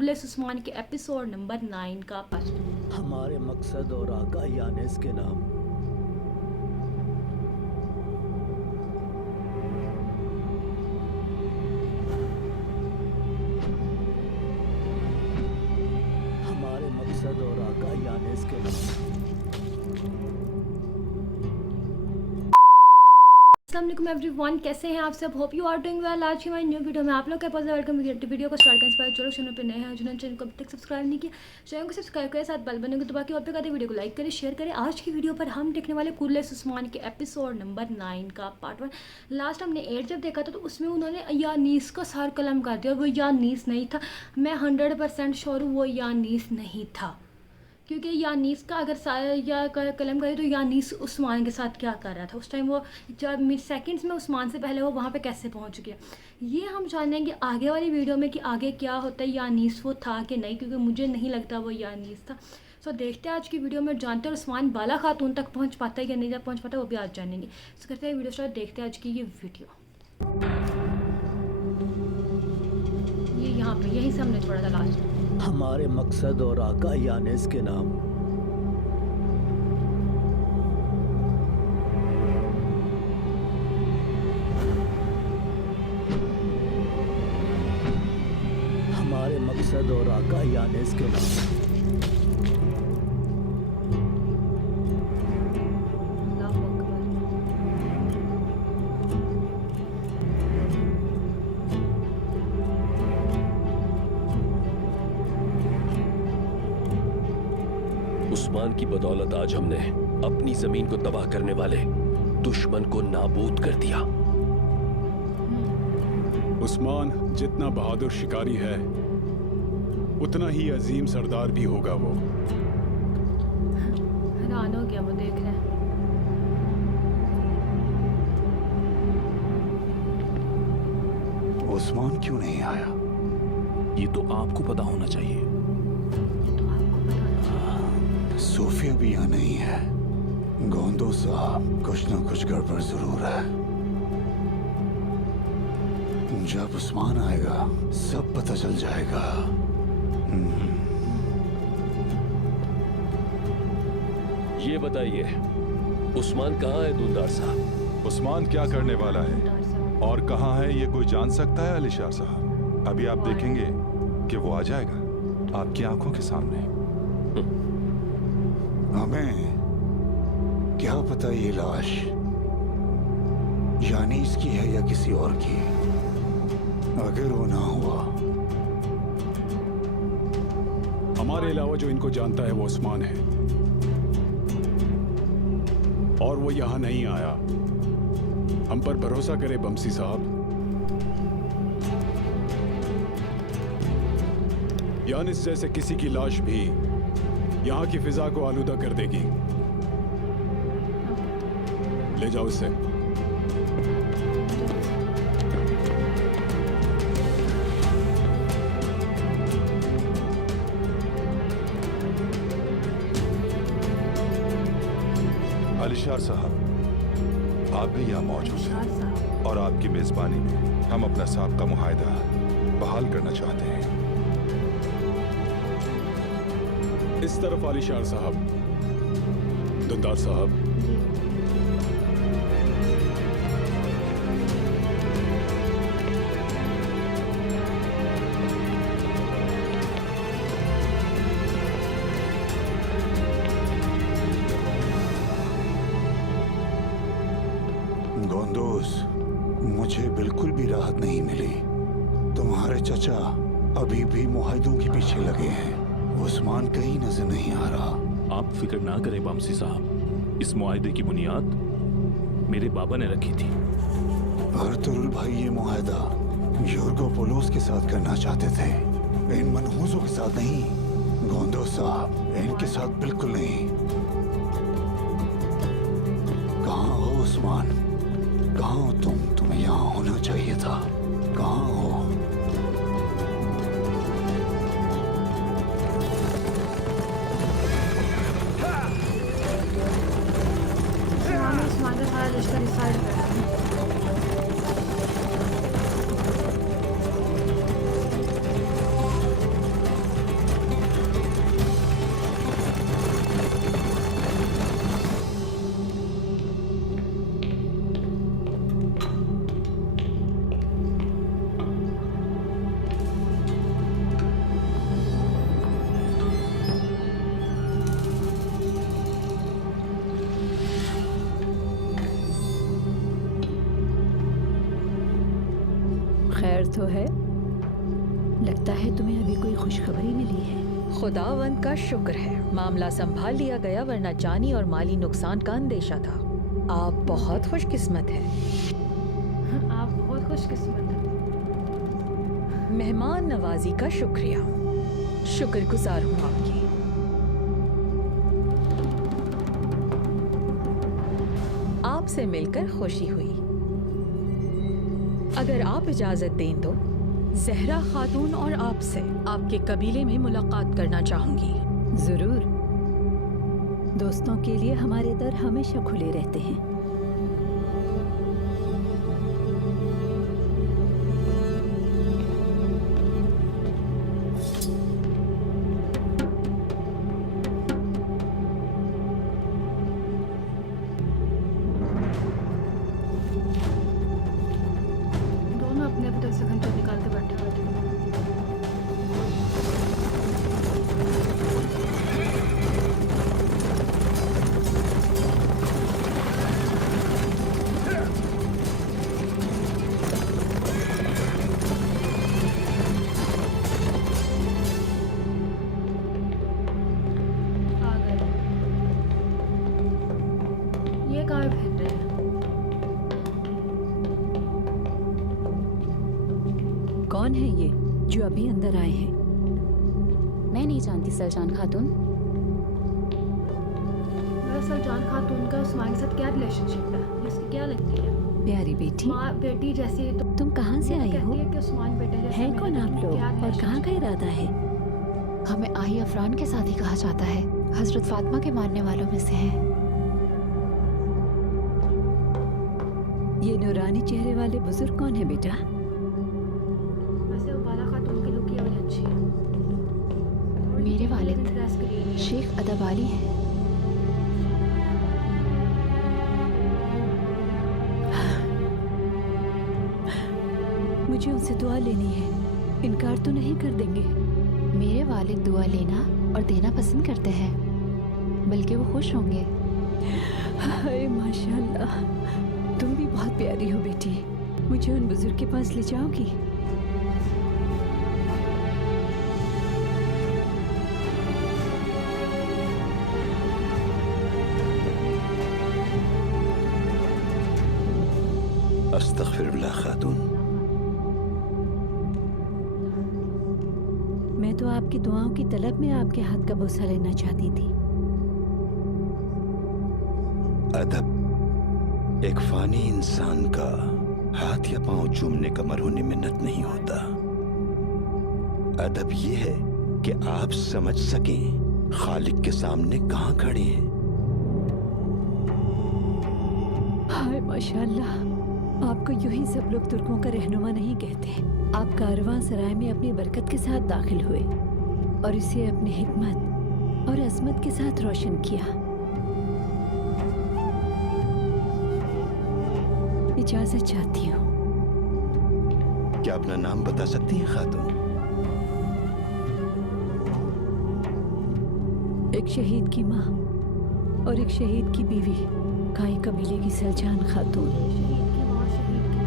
कुरलुस उस्मान के episode number 9 का part. हमारे मकसद और आका यानी इसके नाम। हमारे मकसद और आका यानी इसके नाम। अस्सलाम एवरीवन, कैसे हैं आप सब? Hope you are doing well. आज की हमारी न्यू वीडियो में आप लोग के पास वेलकम। वीडियो को स्टार्ट करने से पहले चलो चैनल पे नए हैं जिन्होंने चैनल को अभी तक सब्सक्राइब नहीं किया, चैनल को सब्सक्राइब करें, साथ बेल बटन को दबा के और पे कहते वीडियो को लाइक करें, शेयर करें। आज की वीडियो पर हम देखने वाले कुरलुस उस्मान के एपिसोड नंबर 9 का पार्ट 1। लास्ट हमने 8 जब देखा था तो उसमें उन्होंने यानीस का सार कलम कर दिया और वो यानीस नहीं था। मैं 100% श्योर हूँ वो यानीस नहीं था, क्योंकि यानीस का अगर या कलम करे तो यानीस उस्मान के साथ क्या कर रहा था उस टाइम, वो जब मिड सेकंड्स में उस्मान से पहले वो वहाँ पे कैसे पहुँच गया। ये हम जानेंगे आगे वाली वीडियो में कि आगे क्या होता है, यानीस वो था कि नहीं, क्योंकि मुझे नहीं लगता वो यानीस था। सो देखते हैं आज की वीडियो में, जानते हैं उस्मान बाला खातून तक पहुँच पाता है या नहीं पहुँच पाता, वो भी आज जानेंगे। सो करते हैं वीडियो स्टार्ट, देखते हैं आज की ये वीडियो। ये यहाँ पे यहीं से हमने छोड़ा था लास्ट। हमारे मकसद और आका यानी इसके नाम। हमारे मकसद और आका यानी इसके नाम। उस्मान की बदौलत आज हमने अपनी जमीन को तबाह करने वाले दुश्मन को नाबूद कर दिया। उस्मान जितना बहादुर शिकारी है उतना ही अजीम सरदार भी होगा। वो हैरान हो गया वो देख रहे हैं। उस्मान क्यों नहीं आया? ये तो आपको पता होना चाहिए। सोफिया भी यहाँ नहीं है। गोंदो साहब, कुछ ना कुछ गड़बड़ जरूर है। जब उस्मान आएगा सब पता चल जाएगा। ये बताइए उस्मान कहाँ है दूरदार साहब? उस्मान क्या करने वाला है और कहाँ है ये कोई जान सकता है अलीशार साहब? अभी आप देखेंगे कि वो आ जाएगा आपकी आंखों के सामने। हमें क्या पता ये लाश यानीस की है या किसी और की। अगर वो ना हुआ, हमारे अलावा जो इनको जानता है वो उस्मान है, और वो यहां नहीं आया। हम पर भरोसा करे बमसी साहब। यानीस जैसे किसी की लाश भी यहाँ की फिजा को आलूदा कर देगी। ले जाओ इसे। अलीशार साहब, आप भी यहाँ मौजूद हैं और आपकी मेजबानी में हम अपना साबका मुआहदा बहाल करना चाहते हैं। इस तरफ अलीशार साहब। दुंदार साहब, गोंदोस, मुझे बिल्कुल भी राहत नहीं मिली। तुम्हारे चचा अभी भी मुआहिदों के पीछे लगे हैं। उस्मान कहीं नजर नहीं आ रहा। आप फिक्र ना करें बमसी साहब, इस मुआहदे की बुनियाद मेरे बाबा ने रखी थी। अर्तुगरुल भाई ये मुआहदा यूर्गोपोलोस के साथ करना चाहते थे, इन मनहूसों के साथ नहीं। गोंदो साहब, इनके साथ बिल्कुल नहीं। कहाँ हो उस्मान? कहाँ हो तुम? तुम्हें यहाँ होना चाहिए था। कहाँ हो? उस्मान का सारा लश्कर इस साइड पे है। खैर तो है? लगता है तुम्हें अभी कोई खुशखबरी मिली है। खुदावंद का शुक्र है, मामला संभाल लिया गया, वरना जानी और माली नुकसान का अंदेशा था। आप बहुत खुशकिस्मत हैं। आप बहुत खुशकिस्मत हैं। मेहमान नवाजी का शुक्रिया, शुक्रगुजार हूँ आपकी। आपसे मिलकर खुशी हुई। अगर आप इजाजत दें तो ज़हरा खातून और आपसे आपके कबीले में मुलाकात करना चाहूंगी। जरूर। दोस्तों के लिए हमारे दर हमेशा खुले रहते हैं। दोनों अपने अपने से घंटे निकाल के बैठे हुए थे। आ गए। ये कहाँ फिर रहे हैं? कौन है ये जो अभी अंदर आए हैं? मैं नहीं जानती सलजान खातून। दरअसल जान खातून का उस्मान के साथ क्या रिलेशनशिप है? इसकी क्या लगती है? प्यारी बेटी, माँ बेटी जैसी तो तुम कहाँ से आई हो? कहती है कि उस्मान बेटे जैसे हैं मेरे, कौन आप लेकिन लोग क्या और कहाँ relationship का इरादा है? हमें आही अफरान के साथ ही कहा जाता है, हजरत फातिमा के मानने वालों में से हैं। ये नूरानी चेहरे वाले बुजुर्ग कौन है बेटा? वैसे वो बाला खातून की लुक ये वाली अच्छी है। थोड़ी मेरे सी वालिद इंटरेस्ट करिए। शेख अदब अली हैं। मुझे उनसे दुआ लेनी है, इनकार तो नहीं कर देंगे। मेरे वालिद दुआ लेना और देना पसंद करते हैं, बल्कि वो खुश होंगे। हाय माशाल्लाह, तुम भी बहुत प्यारी हो बेटी। मुझे उन बुजुर्ग के पास ले जाओगी? अस्तगफिरुल्लाह खातून। मैं तो आपकी दुआओं की तलब में आपके हाथ का बोसा लेना चाहती थी। अदब एक फानी इंसान का हाथ या पांव चूमने का मरहूनी मिन्नत नहीं होता। अदब ये है कि आप समझ सकें खालिक के सामने कहां खड़े हैं। हाय माशाल्लाह, आपको यूं ही सब लोग तुर्कों का रहनुमा नहीं कहते। आप कारवां सराय में अपनी बरकत के साथ दाखिल हुए और इसे अपनी हिकमत और अजमत के साथ रोशन किया। इजाजत चाहती हूँ। क्या अपना नाम बता सकती हैं खातून? एक शहीद की माँ और एक शहीद की बीवी, काई कबीले की सलजान खातून। शहीद की माँ, शहीद की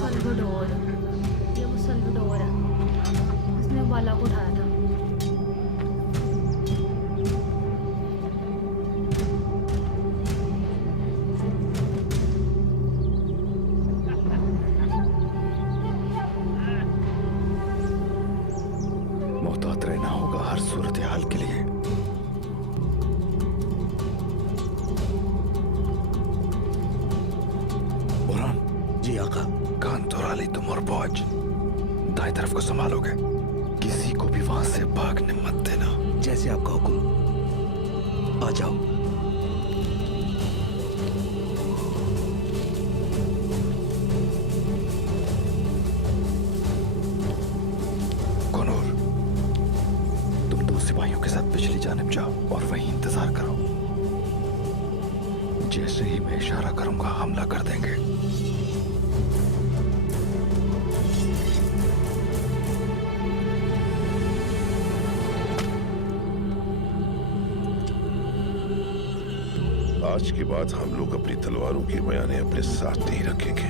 सल्वाडोर, ये वो सल्वाडोर है, इसने बाला को उठाया था। मोहतात रहना होगा हर सूरत हाल के लिए। बुरहान जी आका, कान तुराली तुम और पहुंच दाएं तरफ को संभालोगे। किसी को भी वहां से भागने मत देना। जैसे आपका हुक्म। आ जाओ। कौनूर, तुम 2 सिपाहियों के साथ पिछली जानिब जाओ और वहीं इंतजार करो। जैसे ही मैं इशारा करूंगा हमला कर देंगे। आज के बाद हम लोग अपनी तलवारों की बयानें अपने साथ नहीं रखेंगे,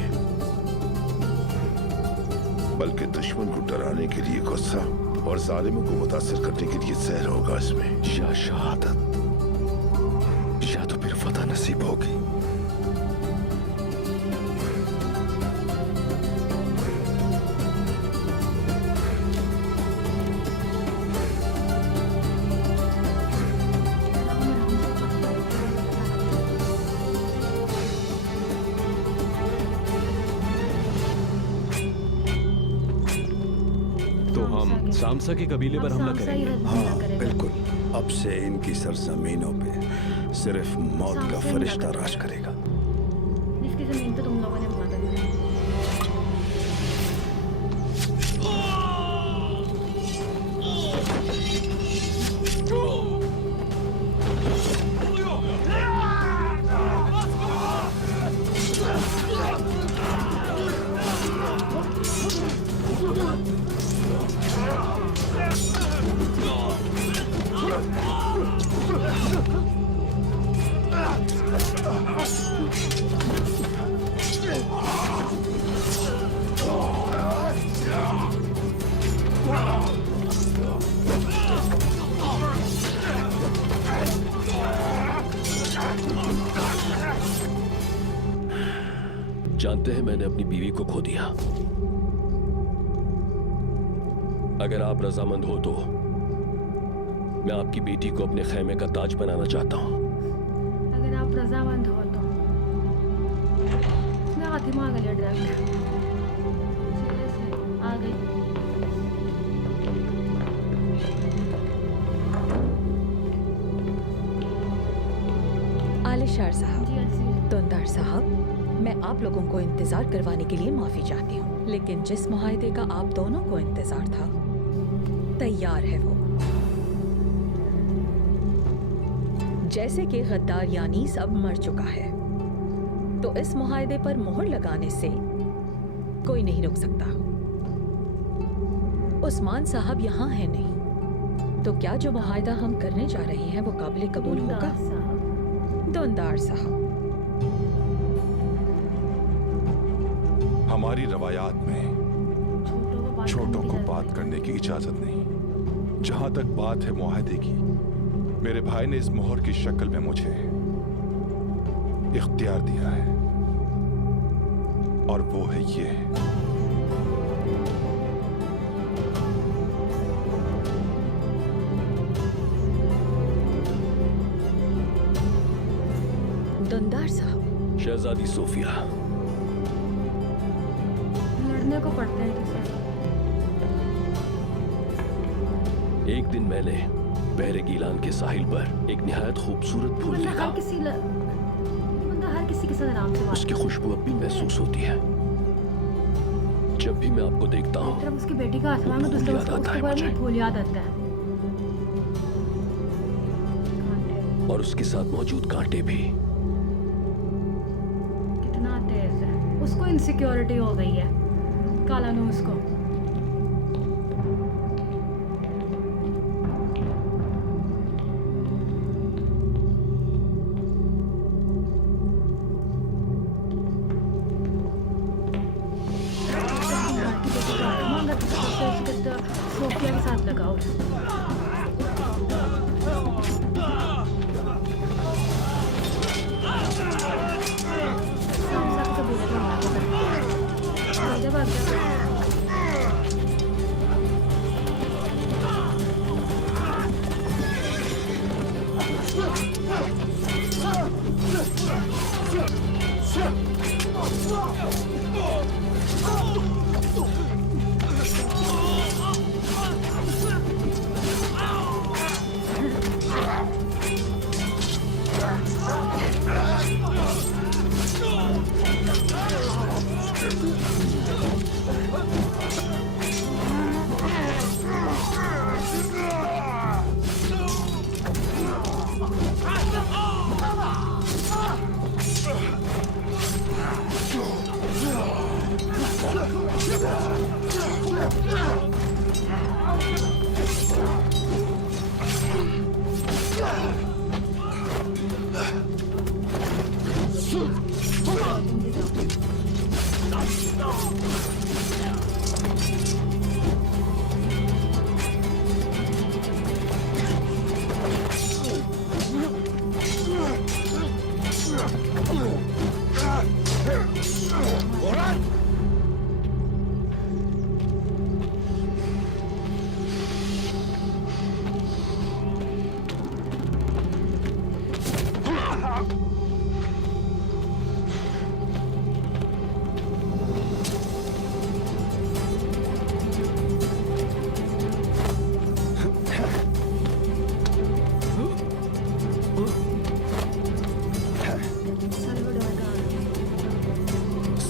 बल्कि दुश्मन को डराने के लिए गुस्सा और जालिमों को मुतासिर करने के लिए जहर होगा इसमें। या शहादत या तो फिर फतह नसीब होगी। तो हम सामसा के कबीले पर हमला करेंगे। हाँ बिल्कुल। अब से इनकी सरजमीनों पे सिर्फ मौत का फरिश्ता राज करेगा। जिसकी जमीन पे तुम लोगों ने हमला करना है। जानते हैं, मैंने अपनी बीवी को खो दिया। अगर आप रजामंद हो तो मैं आपकी बेटी को अपने खैमे का ताज बनाना चाहता हूं। अगर आप रजामंद हो तो मैं आती मांग लिया डायरेक्ट। आ गई। आलिशार साहब, जी अर्जी। दुंदार साहब, मैं आप लोगों को इंतजार करवाने के लिए माफी चाहती हूँ, लेकिन जिस मुआहदे का आप दोनों को इंतजार था, तैयार है वो। जैसे कि गद्दार यानीस अब मर चुका है, तो इस मुआहदे पर मोहर लगाने से कोई नहीं रोक सकता। उस्मान साहब यहाँ है नहीं, तो क्या जो मुआहदा हम करने जा रहे हैं वो काबिल कबूल होगा? दुंदार साहब, हमारी रवायात में छोटों को बात करने की इजाजत नहीं। जहां तक बात है मुआहदे की, मेरे भाई ने इस मोहर की शक्ल में मुझे इख्तियार दिया है, और वो है ये। दुंदार साहब, शहजादी सोफिया, लड़ने को पड़ता है किसी से। एक दिन मैंने बहरे गीलान के साहिल पर एक निहायत खूबसूरत फूल बंदा देखा। हर किसी के साथ आराम से बात उसकी खुशबू अब भी महसूस होती है। जब भी मैं आपको देखता हूँ, एक तरफ उसकी बेटी का आसमान में, दूसरी तरफ उसके बारे में फूल याद आता है। और उसके साथ मौजूद कांटे भी। कितना तेज है। उसको इनसिक्योरिटी हो गई है, काला नूस को। सोफिया के साथ लगाओ।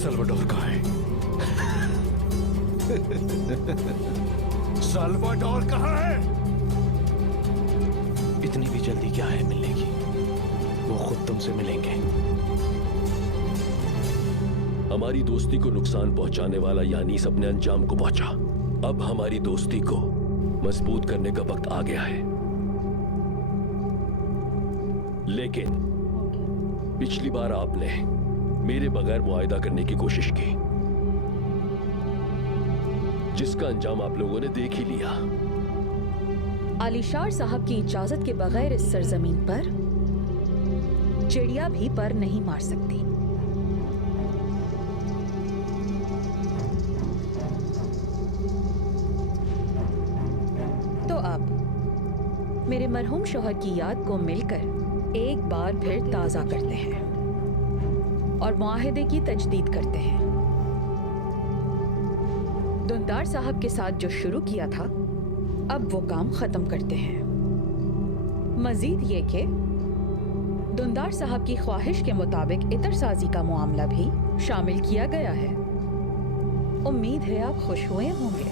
सल्वाडोर कहाँ है? सल्वाडोर कहाँ है? इतनी भी जल्दी क्या है मिलने की? वो खुद तुमसे मिलेंगे। हमारी दोस्ती को नुकसान पहुंचाने वाला यानीस अपने अंजाम को पहुंचा। अब हमारी दोस्ती को मजबूत करने का वक्त आ गया है। लेकिन पिछली बार आपने मेरे बगैर मुआहिदा करने की कोशिश की, जिसका अंजाम आप लोगों ने देख ही लिया। आलिशार साहब की इजाजत के बगैर इस सरजमीन पर चिड़िया भी पर नहीं मार सकती। तो अब मेरे मरहूम शौहर की याद को मिलकर एक बार फिर ताजा करते हैं और मुआहिदे की तजदीद करते हैं। दुंदार साहब के साथ जो शुरू किया था, अब वो काम खत्म करते हैं। मजीद ये कि दुंदार साहब की ख्वाहिश के मुताबिक इतरसाजी का मामला भी शामिल किया गया है। उम्मीद है आप खुश हुए होंगे।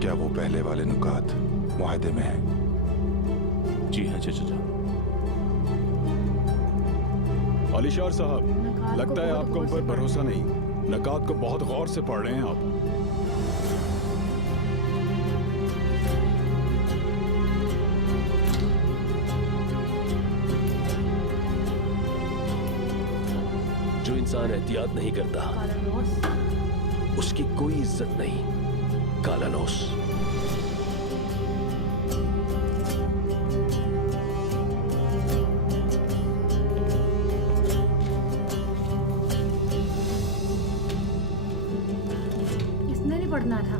क्या वो पहले वाले नुकात मुआहदे में हैं? जी हाँ चाचा। अलीशार साहब, लगता है आपको हम पर भरोसा नहीं। नकात को बहुत गौर से पढ़ रहे हैं आप। जो इंसान एहतियात नहीं करता उसकी कोई इज्जत नहीं। कालानोस। इसने नहीं पढ़ना था।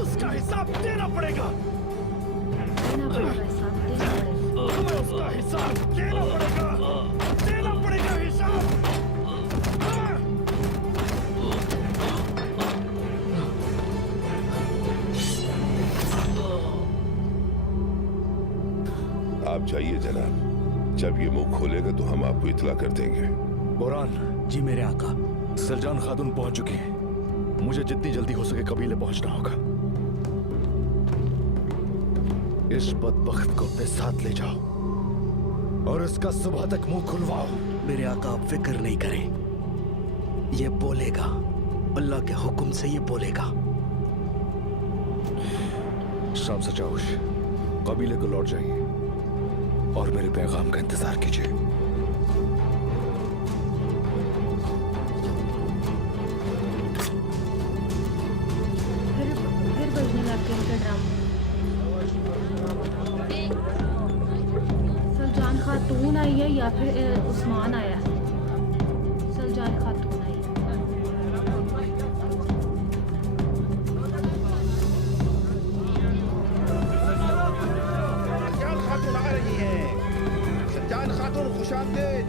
उसका हिसाब देना पड़ेगा। तुम्हें उसका हिसाब देना पड़ेगा हिसाब। आप जाइए जनाब, जब ये मुंह खोलेगा तो हम आपको इतला कर देंगे। बोरान जी मेरे आका, सलजान खातून पहुंच चुके हैं। मुझे जितनी जल्दी हो सके कबीले पहुंचना होगा। इस बदबख्त को अपने साथ ले जाओ और इसका सुबह तक मुंह खुलवाओ। मेरे आका आप फिक्र नहीं करें, ये बोलेगा, अल्लाह के हुक्म से ये बोलेगा। शाम सजाओश, कबीले को लौट जाइए और मेरे पैगाम का इंतजार कीजिए। सलजान खातून आई है या फिर उस्मान आया है? सलजान खातून आई है। खातून खुशामदीद।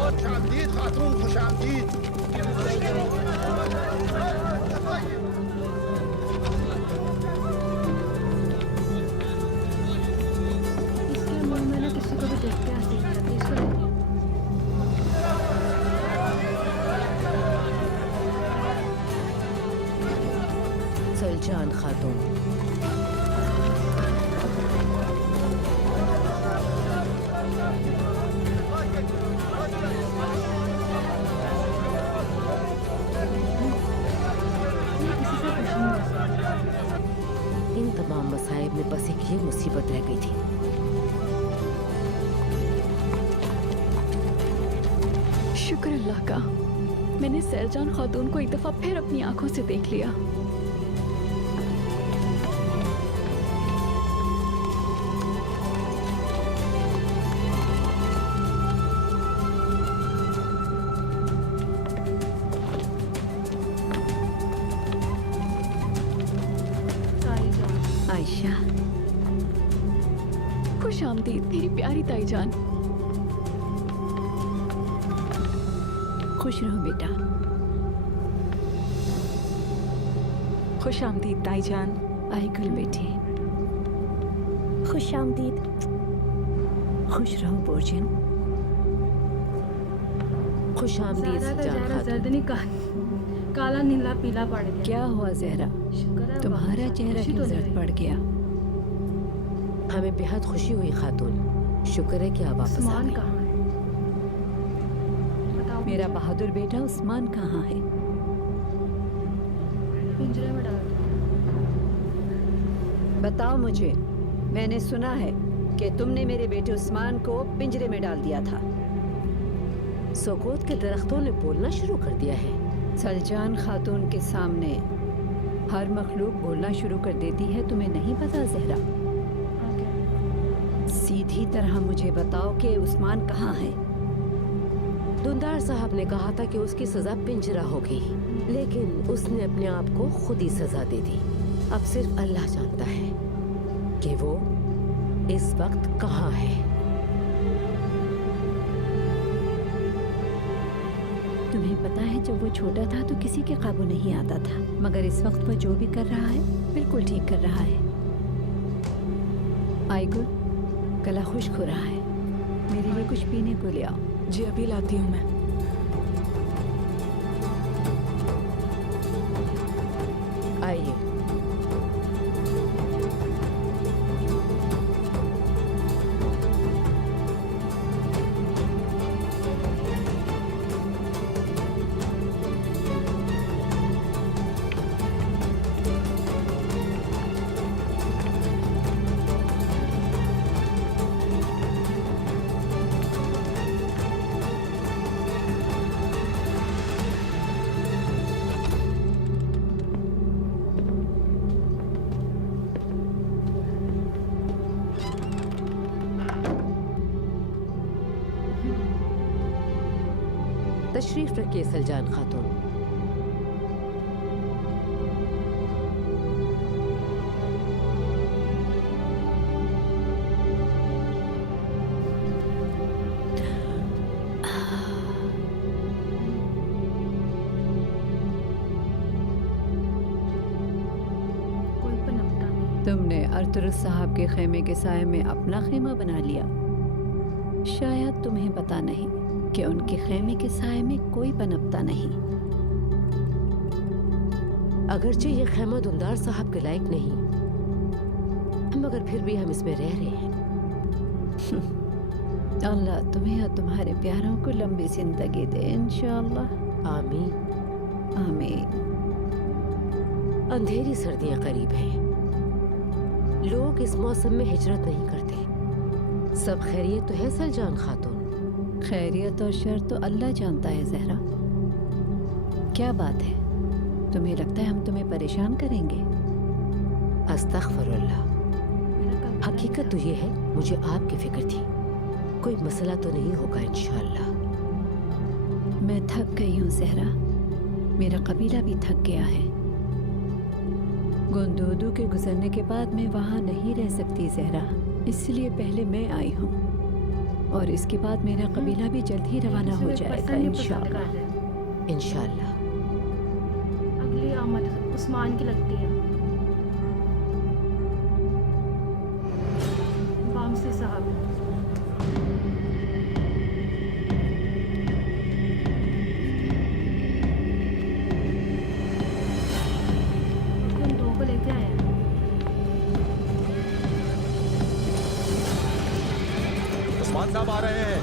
खुशामदीद खातून खुशामदीद। इसके मुंह में ना किसी को भी देख के हंसी नहीं आती इसको। सलजान खातून। इन तमाम मसाइब में बस एक ये मुसीबत रह गई थी। शुक्र अल्लाह का, मैंने सैलजान खातून को एक दफा फिर अपनी आंखों से देख लिया। आयशा, खुश आमदीद मेरी प्यारी ताईजान। खुश रहो बेटा। खुश आमदीद ताईजान। आई गुल बेटी। खुश आमदीद। खुश रहो बोर्जन। खुश आमदीद सलजान खातून। काला नीला पीला पड़ गया। क्या हुआ जहरा, तुम्हारा चेहरा क्यों जर्द पड़ गया? हमें बेहद खुशी हुई खातून, शुक्र है कि आप वापस आ गए। मेरा बहादुर बेटा उस्मान कहाँ है? पिंजरे में डाल दो। बताओ मुझे, मैंने सुना है कि तुमने मेरे बेटे उस्मान को पिंजरे में डाल दिया था। सोगोत के दरख्तों ने बोलना शुरू कर दिया है। सलजान खातून के सामने हर मखलूक बोलना शुरू कर देती है, तुम्हें नहीं पता जहरा? सीधी तरह मुझे बताओ कि उस्मान कहाँ है? दुंदार साहब ने कहा था कि उसकी सजा पिंजरा होगी, लेकिन उसने अपने आप को खुद ही सजा दे दी। अब सिर्फ अल्लाह जानता है कि वो इस वक्त कहाँ है। तुम्हें पता है जब वो छोटा था तो किसी के काबू नहीं आता था, मगर इस वक्त वो जो भी कर रहा है बिल्कुल ठीक कर रहा है। आईगुल, गला खुश्क हो रहा है, मेरे लिए कुछ पीने को ले आओ। जी अभी लाती हूँ मैं। आइए। तशरीफ रखिए सलजान खातून। तुमने अर्तुगरुल साहब के खेमे के साए में अपना खेमा बना लिया। शायद तुम्हें पता नहीं कि उनके खेमे के साए में कोई पनपता नहीं। अगरचे ये खेमा दुंदार साहब के लायक नहीं, मगर फिर भी हम इसमें रह रहे हैं। अल्लाह तुम्हें और तुम्हारे प्यारों को लंबी जिंदगी दे इंशाअल्लाह। आमीन आमीन। अंधेरी सर्दियां करीब हैं। लोग इस मौसम में हिजरत नहीं करते। सब खैरियत तो है सलजान खातून? खैरियत और शर तो अल्लाह जानता है जहरा। क्या बात है, तुम्हें लगता है हम तुम्हें परेशान करेंगे? अस्तगफिरुल्लाह। हकीकत तो ये है, मुझे आपकी फिक्र थी। कोई मसला तो नहीं होगा इंशाअल्लाह। मैं थक गई हूँ जहरा, मेरा कबीला भी थक गया है। गोंदोदू के गुजरने के बाद मैं वहाँ नहीं रह सकती जहरा, इसलिए पहले मैं आई हूँ और इसके बाद मेरा कबीला भी जल्द ही रवाना हो जाएगा इंशाअल्लाह। इंशाअल्लाह। अगली आमद उस्मान की लगती है। वामसी साहब उन दो को लेके आए हैं। उस्मान साहब आ रहे हैं।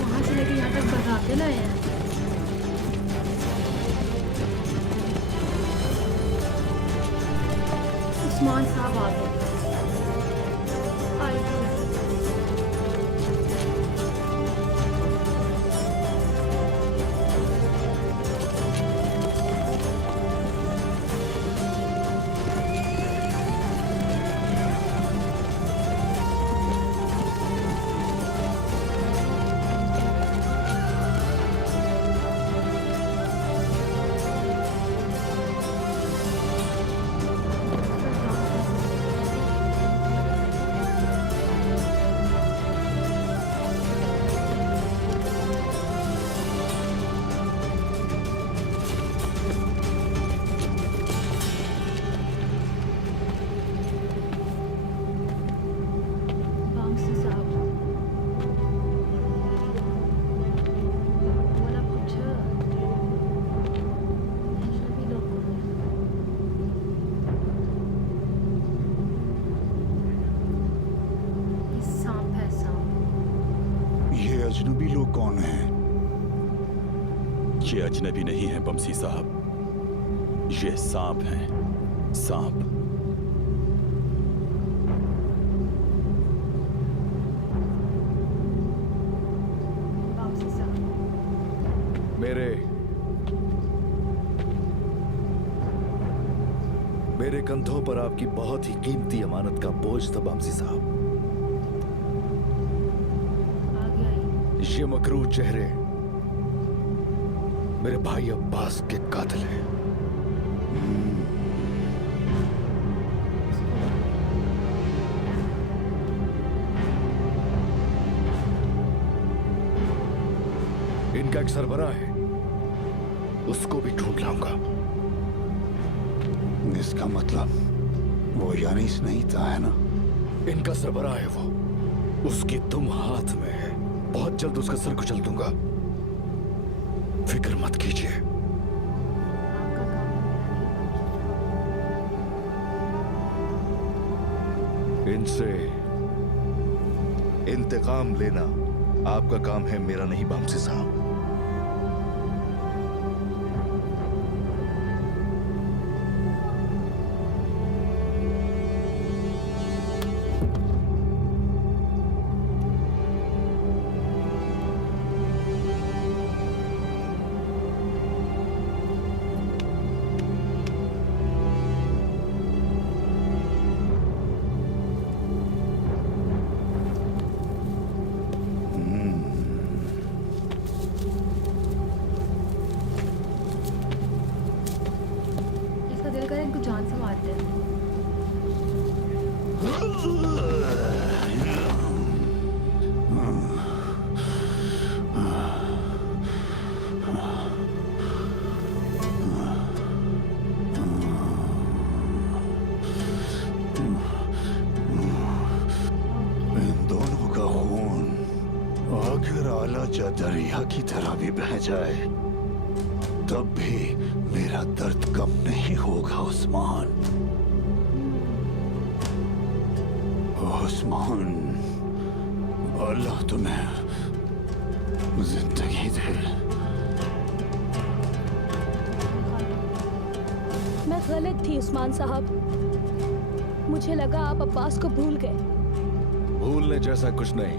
वहाँ से लेके यहाँ तक बढ़ाते लाए हैं। उस्मान साहब आ गए। आए थे। वामसी साहब बोला कुछ अजनबी लोग को ये सांप है सांप। ये अजनबी लोग कौन हैं? ये अजनबी नहीं है बमसी साहब, ये सांप हैं, सांप। वामसी साहब मेरे कंधों पर आपकी बहुत ही कीमती अमानत का बोझ था बमसी साहब। आ गया ये। ये मकरूर चेहरे मेरे भाई अब्बास के कातिल हैं। इनका एक सरबराह है, उसको भी ढूंढ लाऊंगा। इसका मतलब वो यानीस नहीं था, है ना? इनका सरबराह है वो, उसकी तुम हाथ में है। बहुत जल्द उसका सर कुचल दूंगा, फिक्र मत कीजिए। इनसे इंतकाम लेना आपका काम है, मेरा नहीं बामसी साहब। इसका दिल करे इनको जान से मारते हैं। इन दोनों का खून अगर आला दरिया की तरह भी बह जाए तब भी मेरा दर्द कम नहीं होगा उस्मान। उस्मान, अल्लाह तुम्हें जिंदगी दे। मैं गलत थी उस्मान साहब, मुझे लगा आप अब्बास को भूल गए। भूलने जैसा कुछ नहीं।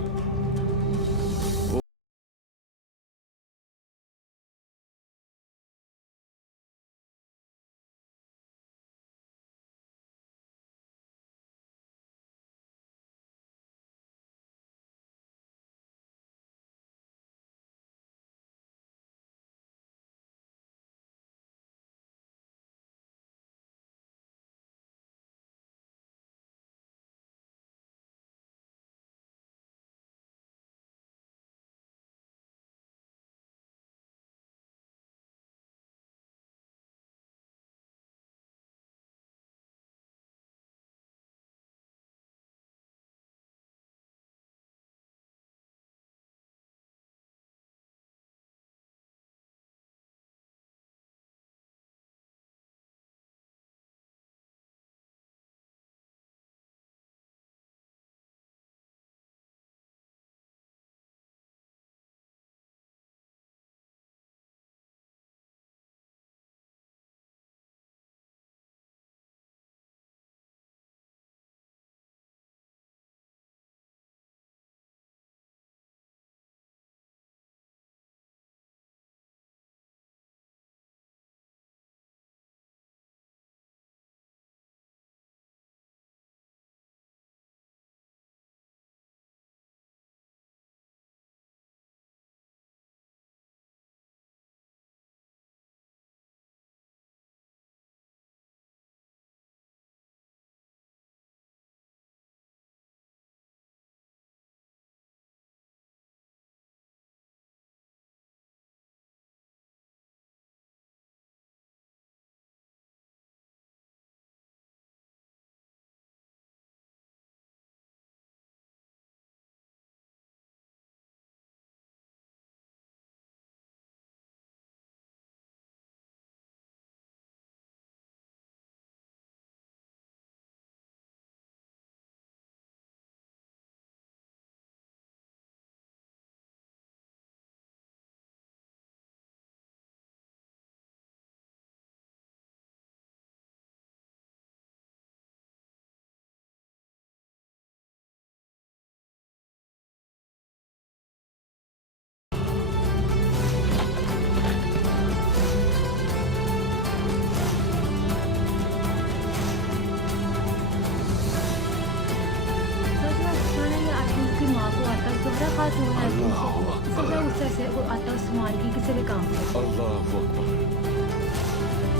खातून है सुबह उससे से वो आता उस्मान की किसी भी काम पे। अल्लाह अकबर।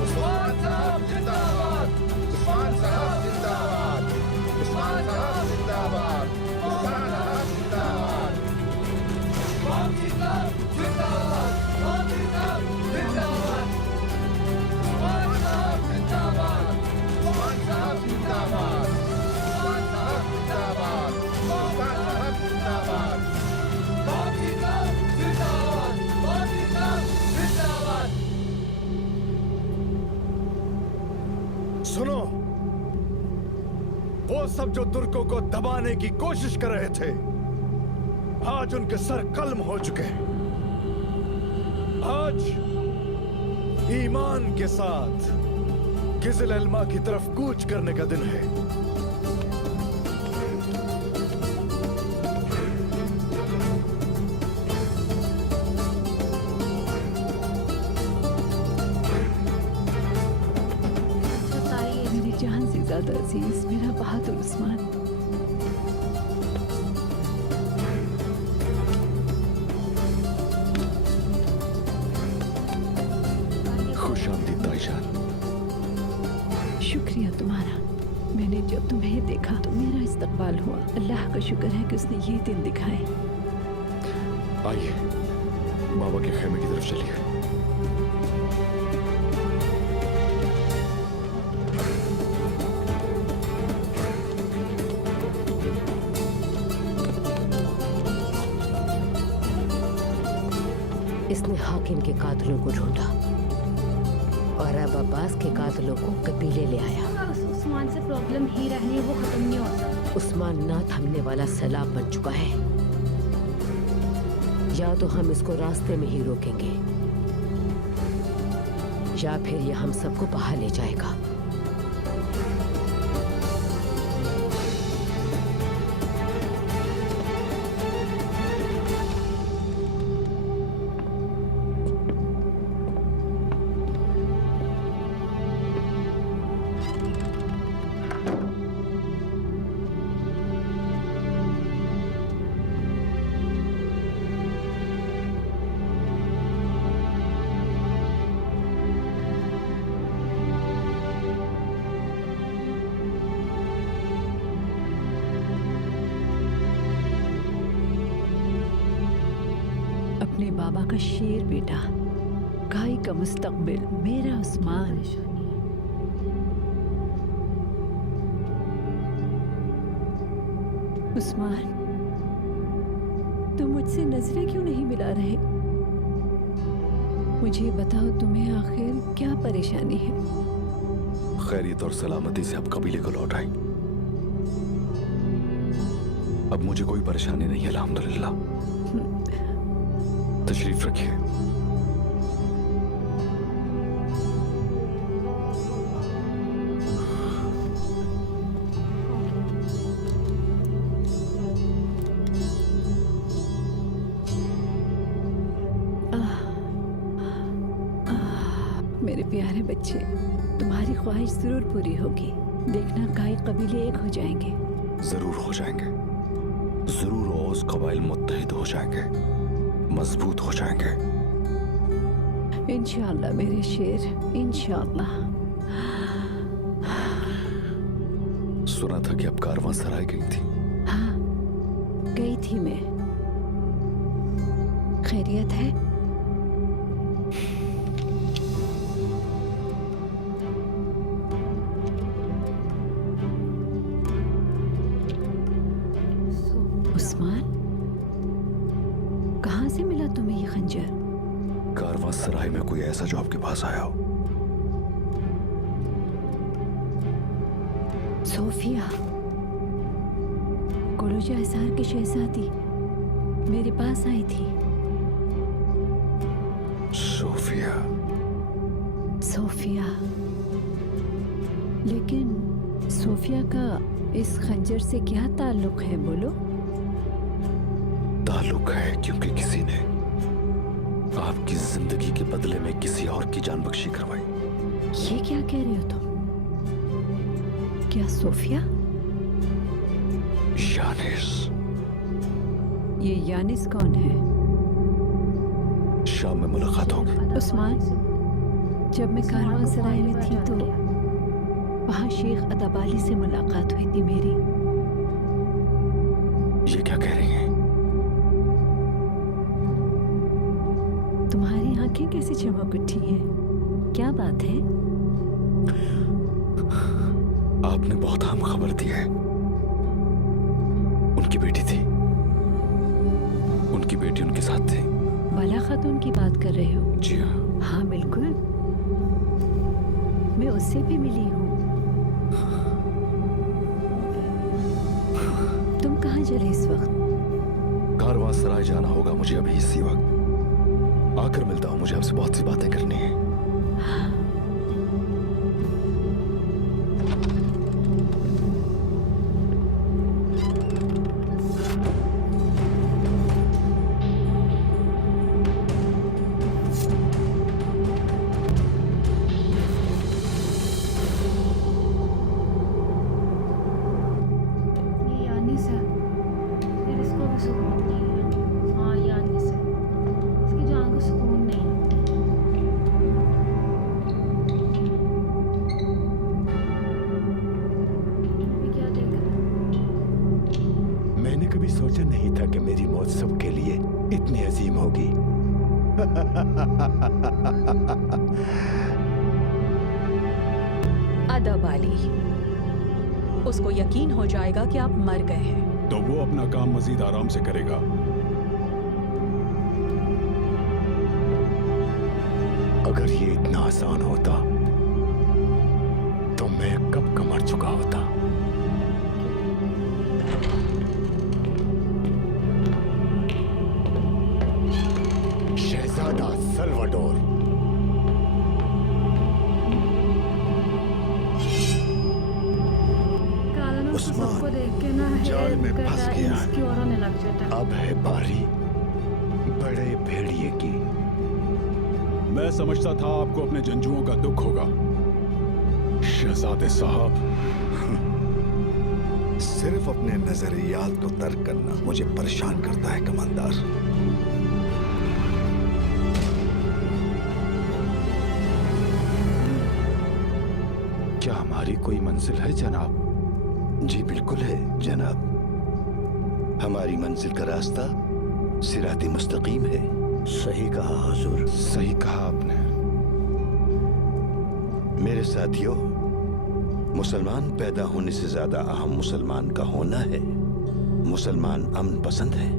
उस्मान साहब जिंदाबाद, उस्मान साहब जिंदाबाद, उस्मान साहब जिंदाबाद, उस्मान साहब जिंदाबाद, बाकी साहब जिंदाबाद, बाकी साहब जिंदाबाद, उस्मान साहब जिंदाबाद, उस्मान साहब जिंदाबाद, उस्मान साहब जिंदाबाद, उस्मान साहब जिंदाबाद, बाकी साहब जिंदाबाद, बाकी साहब जिंदाबाद। सुनो, वो सब जो तुर्कों को दबाने की कोशिश कर रहे थे, आज उनके सर कलम हो चुके हैं। आज ईमान के साथ किज़िल इल्मा की तरफ कूच करने का दिन है। मेरी जान से ज्यादा अजीज मेरा बहादुर उस्मान। खुश आमदीद ताईजान। शुक्रिया तुम्हारा। मैंने जब तुम्हें देखा तो मेरा इस्तकबाल हुआ। अल्लाह का शुक्र है कि उसने ये दिन दिखाए। आइए बाबा के खेमे की तरफ चलिए। इसने हाकिम के कातिलों को ढूंढा और अब अब्बास के कातिलों को कबीले ले आया। उस्मान से प्रॉब्लम ही रहनी है, वो खत्म नहीं होता। उस्मान ना थमने वाला सैलाब बन चुका है। या तो हम इसको रास्ते में ही रोकेंगे या फिर ये हम सबको बाहर ले जाएगा। अपने बाबा का शेर बेटा, गाय का मुस्तकबिल, मेरा उस्मान। उस्मान, तुम मुझसे नजरें क्यों नहीं मिला रहे? मुझे बताओ, तुम्हें आखिर क्या परेशानी है? खैरियत और सलामती से अब कबीले को लौट आई। अब मुझे कोई परेशानी नहीं है, अल्हम्दुलिल्लाह। तशरीफ रखिए। मेरे प्यारे बच्चे, तुम्हारी ख्वाहिश जरूर पूरी होगी। देखना, गाय कबीले एक हो जाएंगे। जरूर हो जाएंगे, जरूर ओस कबाइल मुत्तहिद हो जाएंगे, मजबूत हो जाएंगे। इंशाअल्लाह मेरे शेर, इंशाअल्लाह। सुना था कि अब कारवां सराय गई थी। हाँ, गई थी मैं। खैरियत है? उस्मान, कहाँ से मिला तुम्हें ये खंजर? कारवां सराय में कोई ऐसा जो आपके पास आया हो। सोफिया, कुरुजा हिसार की शहजादी मेरे पास आई थी। सोफिया? सोफिया, लेकिन सोफिया का इस खंजर से क्या ताल्लुक है, बोलो? ताल्लुक है क्योंकि किसी ने आपकी जिंदगी के बदले में किसी और की जान बख्शी करवाई। ये क्या कह रहे हो तुम? क्या सोफिया? यानिस, ये यानिस कौन है? शाम में मुलाकात होगी। उस्मान, जब मैं कारवां सराय में थी तो वहाँ शेख अदाबाली से मुलाकात हुई थी मेरी। ये क्या कह रही हैं? तुम्हारी आंखें कैसी चमक उठी हैं? क्या बात है? आपने बहुत अहम खबर दी है। उनकी बेटी थी, उनकी बेटी उनके साथ थी। बाला खातून की बात कर रहे हो? जी हाँ। हाँ बिल्कुल, मैं उससे भी मिली हूँ। तुम कहाँ चले इस वक्त? कारवां सराय जाना होगा मुझे अभी इसी वक्त। आकर मिलता हूँ, मुझे आपसे बहुत सी बातें करनी है। कभी सोचा नहीं था कि मेरी मौत सबके लिए इतनी अजीम होगी। अदाबाली, उसको यकीन हो जाएगा कि आप मर गए हैं। तो वो अपना काम मजीद आराम से करेगा। अगर ये इतना आसान होता तो मैं कब का मर चुका होता। सल्वाडोर, उस्मान को देख के ना जाल में फंस गया। होने लग जाता है। अब है बारी बड़े भेड़िए की। मैं समझता था आपको अपने जंजुओं का दुख होगा। शहजादे साहब, सिर्फ अपने नजरियात को तर्क करना मुझे परेशान करता है कमांडर। क्या हमारी कोई मंजिल है जनाब? जी बिल्कुल है जनाब। हमारी मंजिल का रास्ता सिराती मुस्तकीम है। सही कहा हुजूर। सही कहा आपने। मेरे साथियों, मुसलमान पैदा होने से ज्यादा अहम मुसलमान का होना है। मुसलमान अमन पसंद है।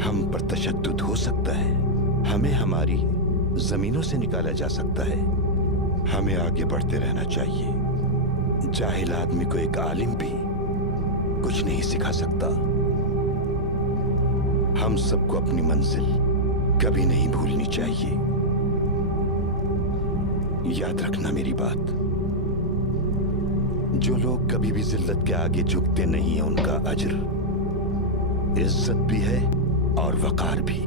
हम पर तशद्दुद हो सकता है, हमें हमारी जमीनों से निकाला जा सकता है। हमें आगे बढ़ते रहना चाहिए। जाहिल आदमी को एक आलिम भी कुछ नहीं सिखा सकता। हम सबको अपनी मंजिल कभी नहीं भूलनी चाहिए। याद रखना मेरी बात। जो लोग कभी भी जिल्लत के आगे झुकते नहीं हैं, उनका अज्र इज्जत भी है और वकार भी।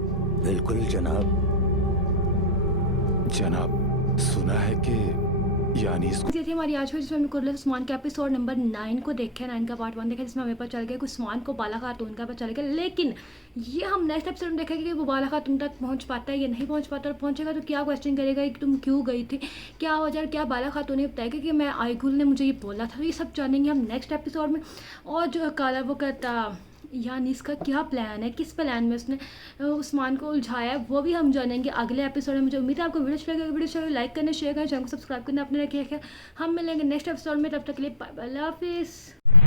बिल्कुल जनाब। जनाब, सुना है कि यानी ये थी हमारी आज की जिसमें हमने कुरुलुस उस्मान के एपिसोड नंबर 9 को देखा, 9 का पार्ट 1 देखा, जिसमें हमें पता चल गया कि उस्मान को बाला खातून का पता चल गया। लेकिन ये हम नेक्स्ट एपिसोड में देखेंगे कि वो बाला खातून तक पहुंच पाता है या नहीं पहुंच पाता, और पहुंचेगा तो क्या क्वेश्चन करेगा कि तुम क्यों गई थी, क्या वजह, क्या बाला खातून ने बताया कि मैं आईगुल ने मुझे ये बोला था। ये सब जानेंगे हम नेक्स्ट एपिसोड में। और जो काला वो कहता यानी इसका क्या प्लान है, किस प्लान में उसने उस्मान को उलझाया है, वो भी हम जानेंगे अगले एपिसोड में। मुझे उम्मीद है आपको वीडियो अच्छा लगेगा। वीडियो अच्छा लाइक करना, शेयर करना, चैनल को सब्सक्राइब करना अपने रखिएगा। हम मिलेंगे नेक्स्ट एपिसोड में, तब तक के लिए बाय बाय, अल्लाह हाफिज़।